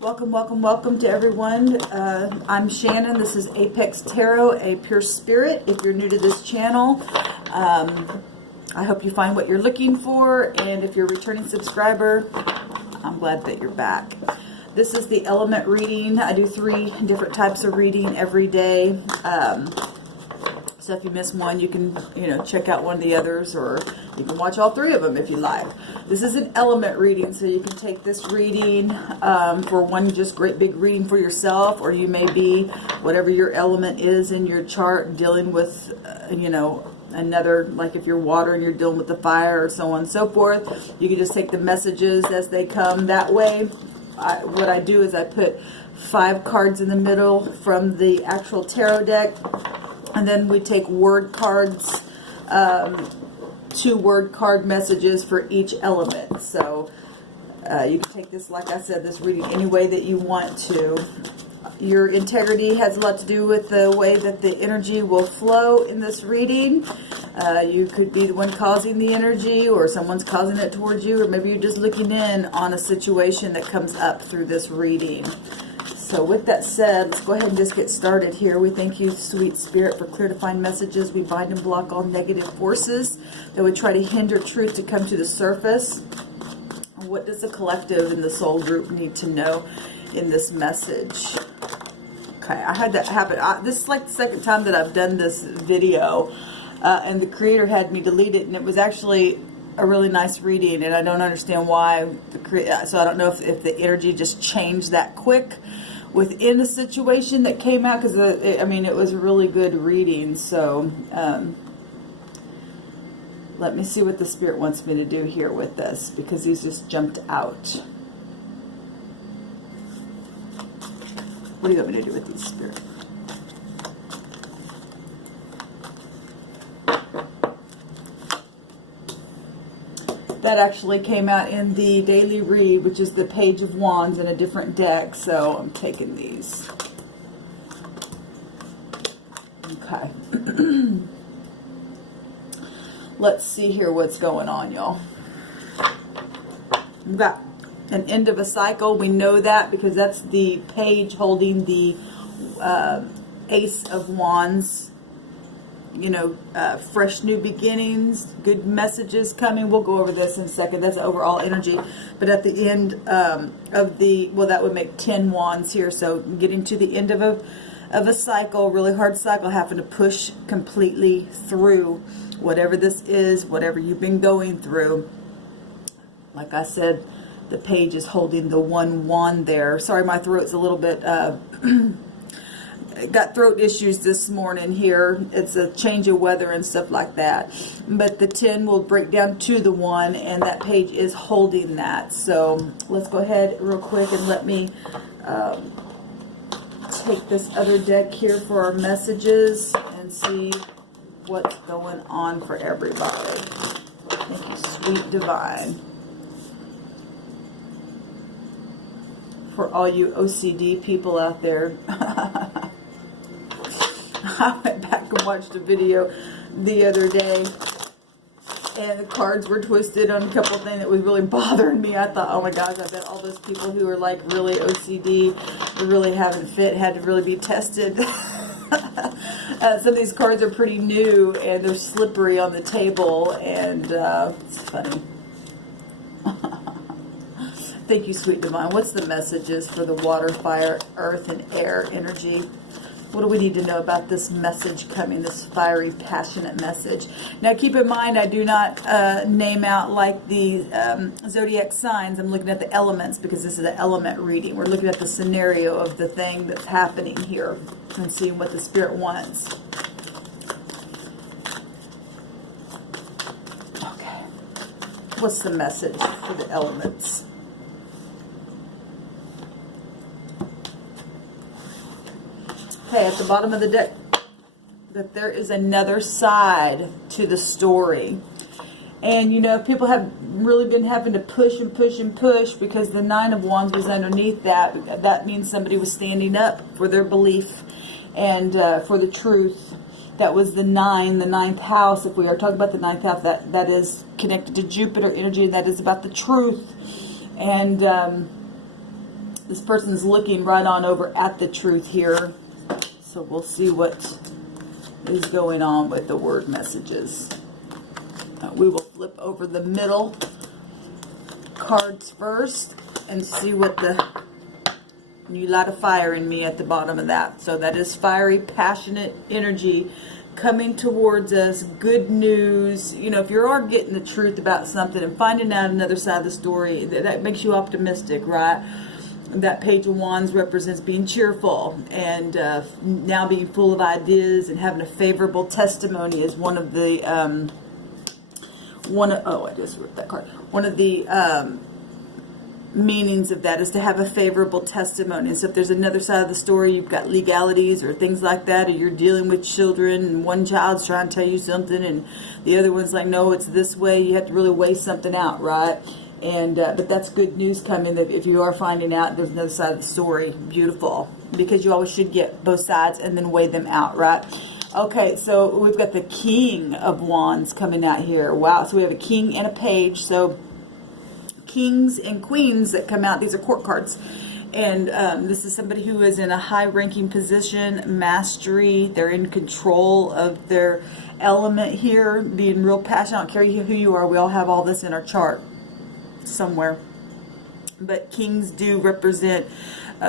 Welcome, welcome, welcome to everyone. I'm Shannon. This is Apex Tarot, a pure spirit. If you're new to this channel, I hope you find what you're looking for. And if you're a returning subscriber, I'm glad that you're back. This is the element reading. I do 3 different types of reading every day. So if you miss one, you can, check out one of the others, or you can watch all 3 of them if you like. This is an element reading, so you can take this reading for one just great big reading for yourself, or you may be, whatever your element is in your chart, dealing with, another, like if you're water and you're dealing with the fire, or so on and so forth. You can just take the messages as they come that way. What I do is I put 5 cards in the middle from the actual tarot deck. And then we take word cards, 2 word card messages for each element. So you can take this, like I said, this reading any way that you want to. Your integrity has a lot to do with the way that the energy will flow in this reading. You could be the one causing the energy, or someone's causing it towards you, or maybe you're just looking in on a situation that comes up through this reading. So with that said, let's go ahead and just get started here. We thank you, sweet spirit, for clear defined messages. We bind and block all negative forces that would try to hinder truth to come to the surface. What does the collective and the soul group need to know in this message? Okay, I had that happen. This is like the 2nd time that I've done this video, and the creator had me delete it, and it was actually a really nice reading, and I don't understand why. So I don't know if the energy just changed that quick within the situation that came out, because it was a really good reading. So let me see what the spirit wants me to do here with this, because these just jumped out. What do you want me to do with these, spirit? That actually came out in the daily read, which is the Page of Wands in a different deck. So I'm taking these. Okay. Let's see here what's going on, y'all. We've got an end of a cycle. We know that because that's the page holding the Ace of Wands. Fresh new beginnings, good messages coming. We'll go over this in a second. That's overall energy. But at the end of that would make 10 wands here. So getting to the end of a cycle, really hard cycle, having to push completely through whatever this is, whatever you've been going through. Like I said, the page is holding the 1 wand there. Sorry, my throat's a little bit... got throat issues this morning here. It's a change of weather and stuff like that. But the 10 will break down to the 1, and that page is holding that. So let's go ahead real quick and let me take this other deck here for our messages and see what's going on for everybody. Thank you, sweet divine. For all you OCD people out there. I went back and watched a video the other day, and the cards were twisted on a couple of things that was really bothering me. I thought, oh my gosh, I bet all those people who are like really OCD, are really having fit, had to really be tested. Some of these cards are pretty new, and they're slippery on the table, and it's funny. Thank you, sweet divine. What's the messages for the water, fire, earth, and air energy? What do we need to know about this message coming, this fiery, passionate message? Now, keep in mind, I do not name out like the zodiac signs. I'm looking at the elements, because this is an element reading. We're looking at the scenario of the thing that's happening here and seeing what the spirit wants. Okay. What's the message for the elements? Okay, at the bottom of the deck, that there is another side to the story. And, people have really been having to push and push and push, because the 9 of Wands was underneath that. That means somebody was standing up for their belief and for the truth. That was the 9, the 9th house. If we are talking about the 9th house, that is connected to Jupiter energy, and that is about the truth. And This person's looking right on over at the truth here. So we'll see what is going on with the word messages. We will flip over the middle cards first and see what the... You light a fire in me at the bottom of that. So that is fiery, passionate energy coming towards us. Good news. You know, if you are getting the truth about something and finding out another side of the story, that makes you optimistic, right? That Page of Wands represents being cheerful and now being full of ideas and having a favorable testimony is one of the one of the meanings of that is to have a favorable testimony. And so if there's another side of the story, you've got legalities or things like that, or you're dealing with children and one child's trying to tell you something and the other one's like, no, it's this way, you have to really weigh something out, right? And but that's good news coming, that if you are finding out there's another side of the story. Beautiful, because you always should get both sides and then weigh them out, right? Okay, so we've got the King of Wands coming out here. Wow, so we have a king and a page. So kings and queens that come out, these are court cards, and this is somebody who is in a high-ranking position, mastery. They're in control of their element here, being real passionate. I don't care who you are, we all have all this in our chart somewhere. But kings do represent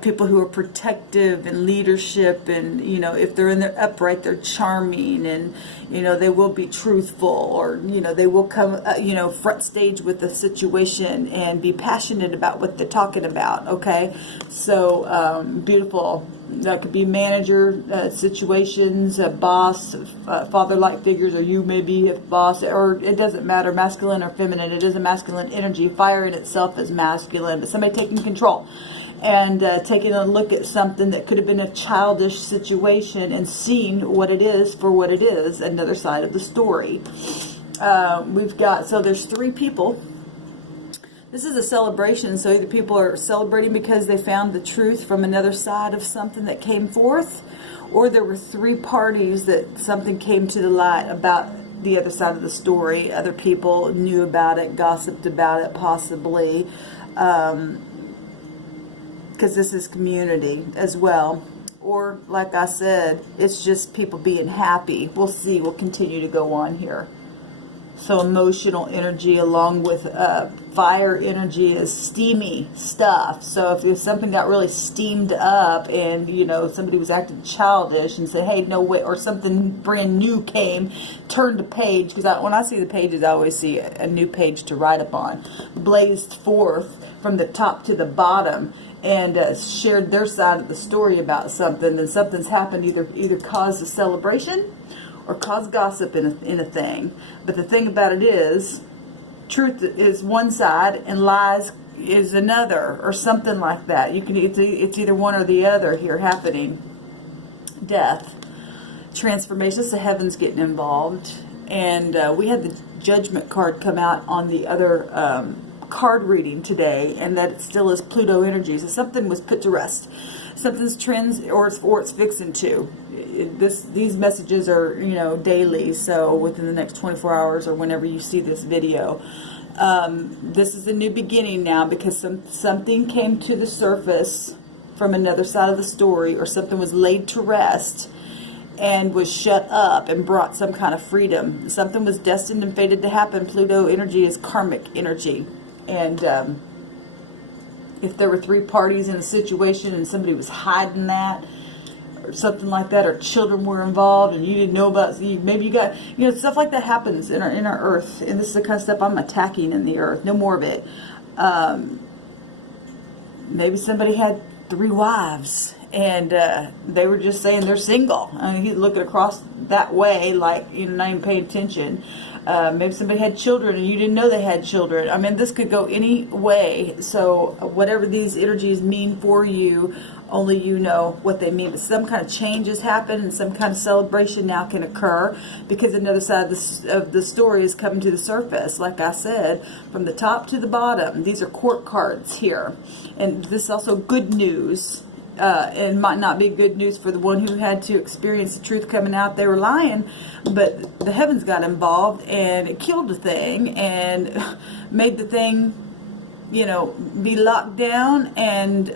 people who are protective and leadership, and you know, if they're in their upright, they're charming, and you know, they will be truthful, or you know, they will come you know, front stage with the situation and be passionate about what they're talking about. Okay, so beautiful. That could be manager situations, a boss, father-like figures, or you may be a boss, or it doesn't matter, masculine or feminine. It is a masculine energy. Fire in itself is masculine, but somebody taking control and taking a look at something that could have been a childish situation and seeing what it is for what it is, another side of the story. We've got, so there's three people. This is a celebration, so either people are celebrating because they found the truth from another side of something that came forth, or there were three parties that something came to the light about the other side of the story. Other people knew about it, gossiped about it, possibly, because this is community as well. Or, like I said, it's just people being happy. We'll see. We'll continue to go on here. So emotional energy along with fire energy is steamy stuff. So if something got really steamed up and, you know, somebody was acting childish and said, hey, no way, or something brand new came, turn the page, because when I see the pages, I always see a new page to write upon, blazed forth from the top to the bottom, and shared their side of the story about something, then something's happened, either caused a celebration or cause gossip in a thing. But the thing about it is, truth is one side and lies is another, or something like that. You can, it's either one or the other here happening. Death, transformation, so heaven's getting involved. And we had the Judgment card come out on the other card reading today, and that it still is Pluto energy. So something was put to rest. Something's or it's fixing to. These messages are, you know, daily, so within the next 24 hours or whenever you see this video. This is a new beginning now, because something came to the surface from another side of the story, or something was laid to rest and was shut up and brought some kind of freedom. Something was destined and fated to happen. Pluto energy is karmic energy. And if there were three parties in a situation and somebody was hiding that, or something like that, or children were involved and you didn't know about, maybe you got, you know, stuff like that happens in our earth. And this is the kind of stuff I'm attacking in the earth. No more of it. Maybe somebody had 3 wives and they were just saying they're single. I mean, he's looking across that way, like, you know, not even paying attention. Maybe somebody had children and you didn't know they had children. I mean, this could go any way. So whatever these energies mean for you, only you know what they mean. But some kind of change has happened and some kind of celebration now can occur, because another side of the story is coming to the surface. Like I said, from the top to the bottom. These are court cards here. And this is also good news. And might not be good news for the one who had to experience the truth coming out. They were lying, but the heavens got involved and it killed the thing and made the thing you know, be locked down, and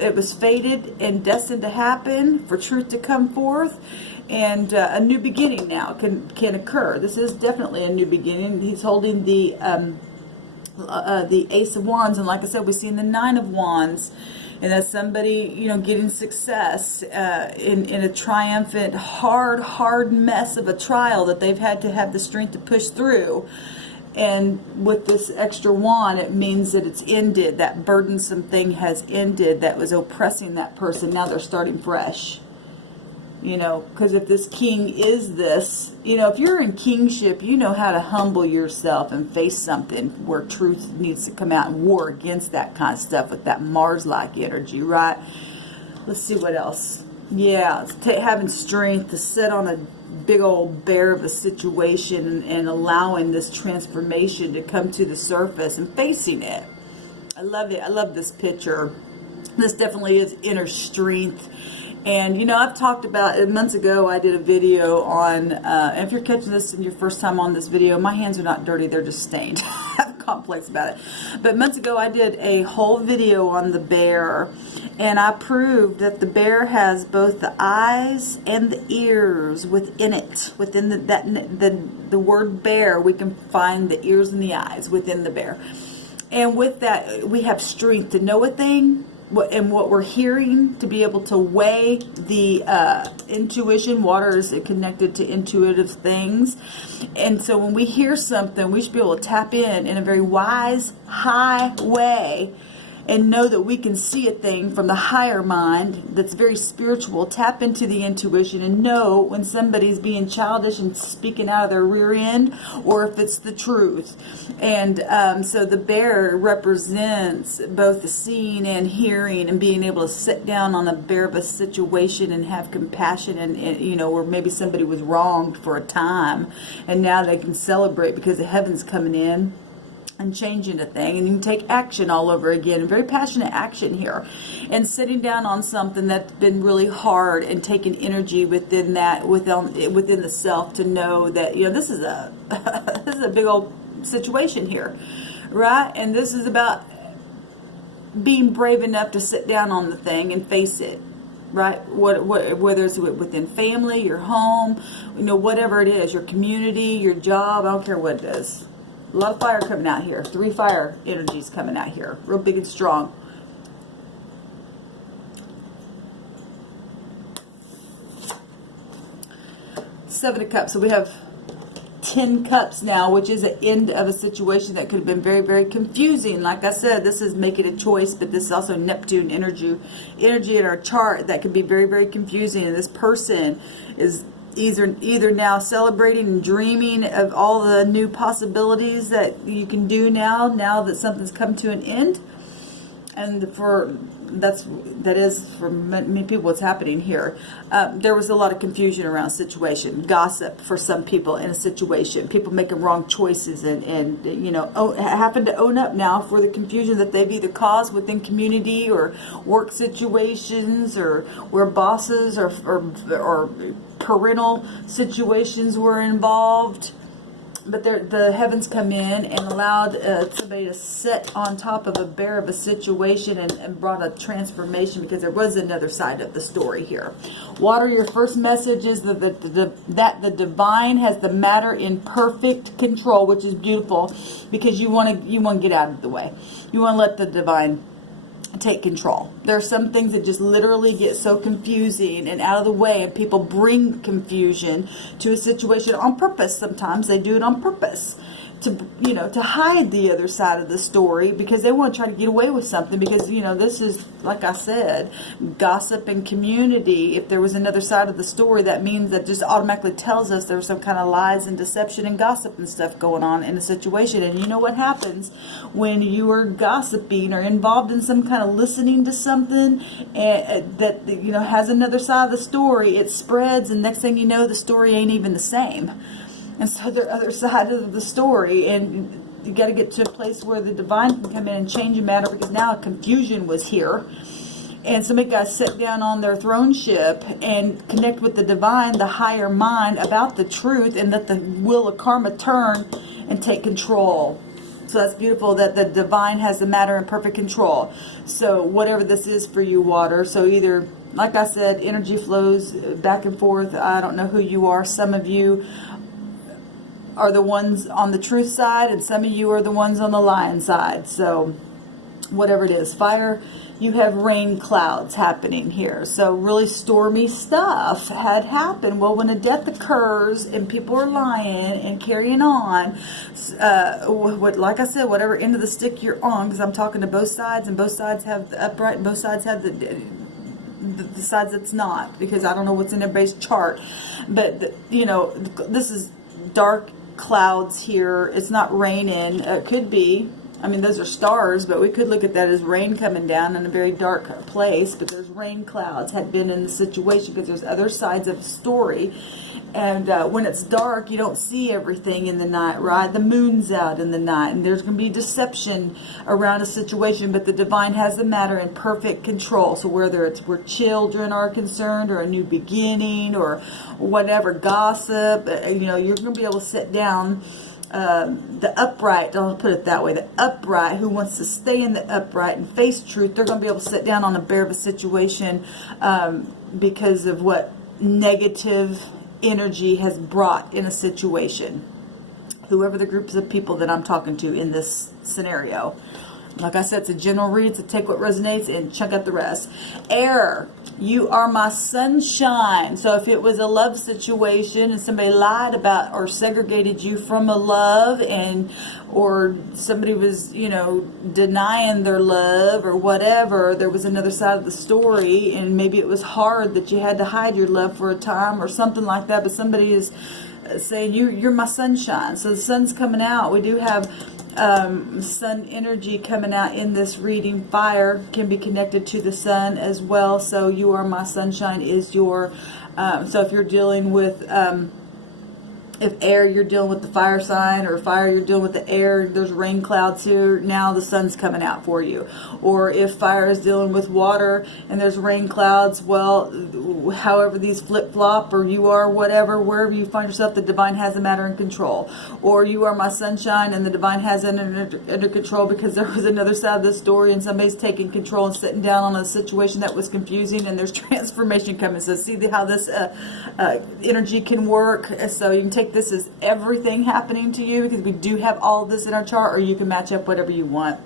it was fated and destined to happen for truth to come forth, and a new beginning now can occur. This is definitely a new beginning. He's holding the Ace of Wands, and like I said, we've seen the Nine of Wands, and that's somebody, you know, getting success in a triumphant, hard mess of a trial that they've had to have the strength to push through. And with this extra wand, it means that it's ended. That burdensome thing has ended that was oppressing that person. Now they're starting fresh. You know, because if this king is this, you know, if you're in kingship, you know how to humble yourself and face something where truth needs to come out and war against that kind of stuff with that Mars-like energy, right? Let's see what else. Yeah, having strength to sit on a big old bear of a situation and allowing this transformation to come to the surface and facing it. I love it. I love this picture. This definitely is inner strength. And, you know, I've talked about, months ago, I did a video on, and if you're catching this and your first time on this video, my hands are not dirty, they're just stained. I have a complex about it. But months ago, I did a whole video on the bear, and I proved that the bear has both the eyes and the ears within it. Within the word bear, we can find the ears and the eyes within the bear. And with that, we have strength to know a thing, and what we're hearing, to be able to weigh the intuition. Water is connected to intuitive things, and so when we hear something, we should be able to tap in a very wise, high way, and know that we can see a thing from the higher mind that's very spiritual. Tap into the intuition and know when somebody's being childish and speaking out of their rear end, or if it's the truth. And so the bear represents both the seeing and hearing, and being able to sit down on a bear of a situation and have compassion, and you know, where maybe somebody was wronged for a time, and now they can celebrate because the heaven's coming in and changing a thing, and you can take action all over again. Very passionate action here, and sitting down on something that's been really hard, and taking energy within that, within the self, to know that, you know, this is a this is a big old situation here, right? And this is about being brave enough to sit down on the thing and face it, right? Whether it's within family, your home, you know, whatever it is, your community, your job, I don't care what it is. A lot of fire coming out here. 3 fire energies coming out here. Real big and strong. Seven of Cups. So we have 10 Cups now, which is the end of a situation that could have been very, very confusing. Like I said, this is making a choice, but this is also Neptune energy in our chart that could be very, very confusing. And this person is either now celebrating and dreaming of all the new possibilities that you can do now that something's come to an end. And that is for many people what's happening here. There was a lot of confusion around a situation, gossip for some people in a situation, people making wrong choices, and you know, having to own up now for the confusion that they've either caused within community or work situations, or where bosses or parental situations were involved. But the heavens come in and allowed somebody to sit on top of a bear of a situation, and brought a transformation, because there was another side of the story here. Water, your first message is that the divine has the matter in perfect control, which is beautiful, because you want to get out of the way. You want to let the divine take control. There are some things that just literally get so confusing and out of the way, and people bring confusion to a situation on purpose. Sometimes they do it on purpose to, you know, to hide the other side of the story, because they want to try to get away with something, because, you know, this is, like I said, gossip and community. If there was another side of the story, that means that just automatically tells us there's some kind of lies and deception and gossip and stuff going on in a situation. And you know what happens when you are gossiping or involved in some kind of listening to something that, you know, has another side of the story. It spreads, and next thing you know, the story ain't even the same. And so the other side of the story, and you got to get to a place where the divine can come in and change a matter, because now confusion was here, and somebody got to sit down on their throne ship and connect with the divine, the higher mind, about the truth, and let the wheel of karma turn and take control. So that's beautiful that the divine has the matter in perfect control. So whatever this is for you, water. So either, like I said, energy flows back and forth. I don't know who you are. Some of you are the ones on the truth side, and some of you are the ones on the lion side. So whatever it is, fire, you have rain clouds happening here. So really stormy stuff had happened. Well, when a death occurs and people are lying and carrying on, like I said, whatever end of the stick you're on, because I'm talking to both sides, and both sides have the upright and both sides have the sides that's not, because I don't know what's in everybody's chart. But, you know, this is dark clouds here. It's not raining. It could be. I mean, those are stars, but we could look at that as rain coming down in a very dark place. But there's rain clouds had been in the situation, because there's other sides of the story. And when it's dark, you don't see everything in the night, right? The moon's out in the night, and there's going to be deception around a situation, but the divine has the matter in perfect control. So whether it's where children are concerned, or a new beginning, or whatever, gossip, you know, you're going to be able to sit down. The upright, I'll put it that way, the upright who wants to stay in the upright and face truth, they're going to be able to sit down on a bear of a situation because of what negative energy has brought in a situation. Whoever the groups of people that I'm talking to in this scenario. Like I said, it's a general read, so take what resonates and check out the rest. Air, you are my sunshine. So if it was a love situation and somebody lied about or segregated you from a love, and or somebody was, you know, denying their love or whatever, there was another side of the story, and maybe it was hard that you had to hide your love for a time or something like that, but somebody is saying you're my sunshine. So the sun's coming out. We do have sun energy coming out in this reading. Fire can be connected to the sun as well. So you are my sunshine is your so if you're dealing with if air, you're dealing with the fire sign, or fire, you're dealing with the air, there's rain clouds here, now the sun's coming out for you. Or if fire is dealing with water and there's rain clouds, well, however these flip-flop, or you are whatever, wherever you find yourself, the divine has the matter in control. Or you are my sunshine and the divine has it under control, because there was another side of the story and somebody's taking control and sitting down on a situation that was confusing, and there's transformation coming. So see how this energy can work. So you can take this as everything happening to you, because we do have all of this in our chart, or you can match up whatever you want.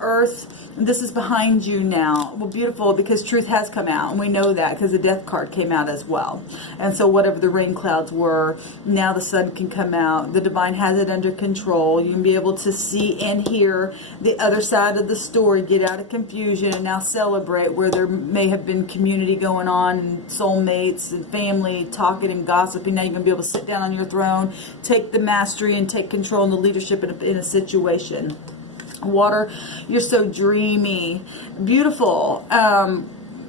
Earth, this is behind you now. Well, beautiful, because truth has come out, and we know that because the death card came out as well. And so whatever the rain clouds were, now the sun can come out. The divine has it under control. You can be able to see and hear the other side of the story, get out of confusion, and now celebrate where there may have been community going on, and soulmates and family talking and gossiping. Now you're going to be able to sit down on your throne, take the mastery, and take control and the leadership in a situation. Water, you're so dreamy, beautiful.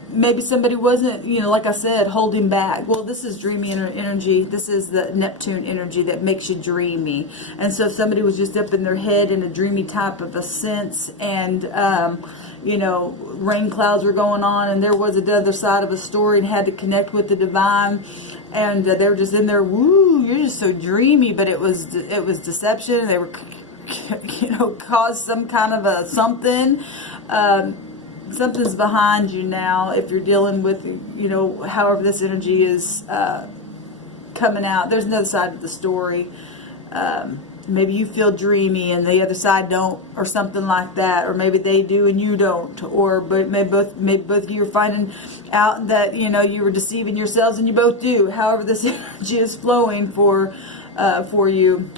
Maybe somebody wasn't, you know, like I said, holding back. Well, this is dreamy energy. This is the Neptune energy that makes you dreamy. And so if somebody was just up in their head in a dreamy type of a sense, and you know, rain clouds were going on, and there was the other side of a story, and had to connect with the divine, and they were just in there, woo, you're just so dreamy, but it was deception. They were, you know, caused some kind of a something. Something's behind you now. If you're dealing with, you know, however this energy is coming out, there's another side of the story. Maybe you feel dreamy and the other side don't, or something like that, or maybe they do and you don't, or but maybe both of you are finding out that, you know, you were deceiving yourselves and you both do. However this energy is flowing for you.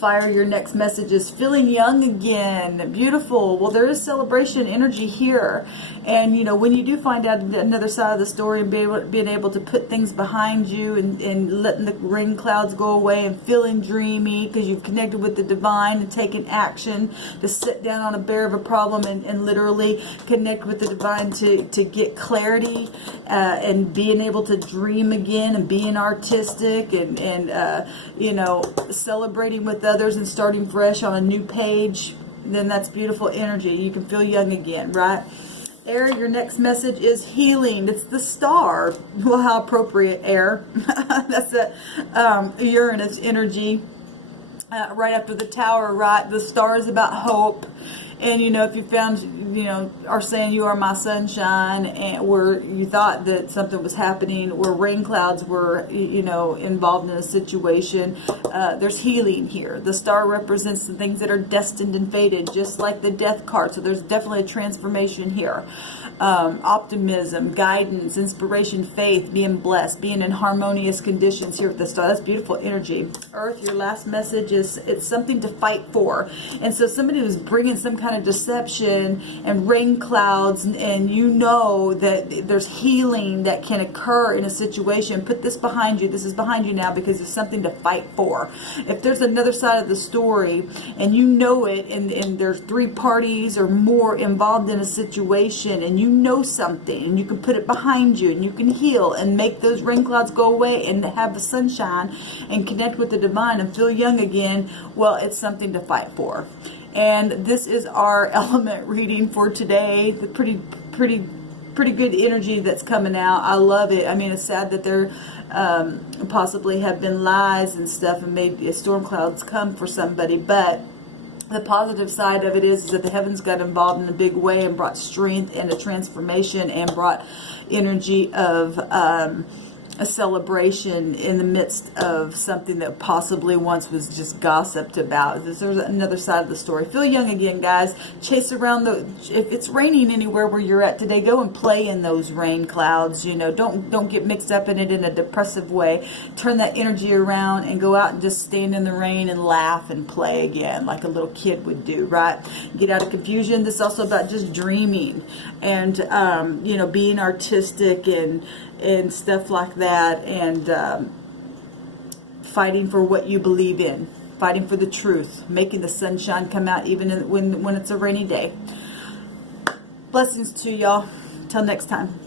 Fire, your next message is feeling young again. Beautiful. Well, there is celebration energy here. And, you know, when you do find out another side of the story and being able to put things behind you, and letting the rain clouds go away, and feeling dreamy because you've connected with the divine and taken action to sit down on a bear of a problem and literally connect with the divine to get clarity, and being able to dream again, and being artistic, and you know, celebrating with others and starting fresh on a new page, then that's beautiful energy. You can feel young again, right? Air, your next message is healing. It's the star. Well, how appropriate, air. That's a Uranus energy. right after the tower, right? The star is about hope. And, you know, if you found, you know, are saying you are my sunshine, and where you thought that something was happening, where rain clouds were, you know, involved in a situation, there's healing here. The star represents the things that are destined and fated, just like the death card. So there's definitely a transformation here. Optimism, guidance, inspiration, faith, being blessed, being in harmonious conditions here with the star. That's beautiful energy. Earth, your last message is it's something to fight for. And so somebody was bringing some kind of deception and rain clouds, and you know that there's healing that can occur in a situation. Put this behind you. This is behind you now, because it's something to fight for. If there's another side of the story and you know it, and there's 3 parties or more involved in a situation, and you know something, and you can put it behind you, and you can heal and make those rain clouds go away and have the sunshine and connect with the divine and feel young again, well, it's something to fight for. And this is our element reading for today. The pretty good energy that's coming out. I love it. I mean, it's sad that there possibly have been lies and stuff, and maybe storm clouds come for somebody, but the positive side of it is that the heavens got involved in a big way and brought strength and a transformation, and brought energy of a celebration in the midst of something that possibly once was just gossiped about. There's another side of the story. Feel young again, guys. Chase around if it's raining anywhere where you're at today, go and play in those rain clouds. You know, don't get mixed up in it in a depressive way. Turn that energy around and go out and just stand in the rain and laugh and play again, like a little kid would do, right? Get out of confusion. This is also about just dreaming and you know, being artistic and stuff like that, and fighting for what you believe in, fighting for the truth, making the sunshine come out even when it's a rainy day. Blessings to y'all. Till next time.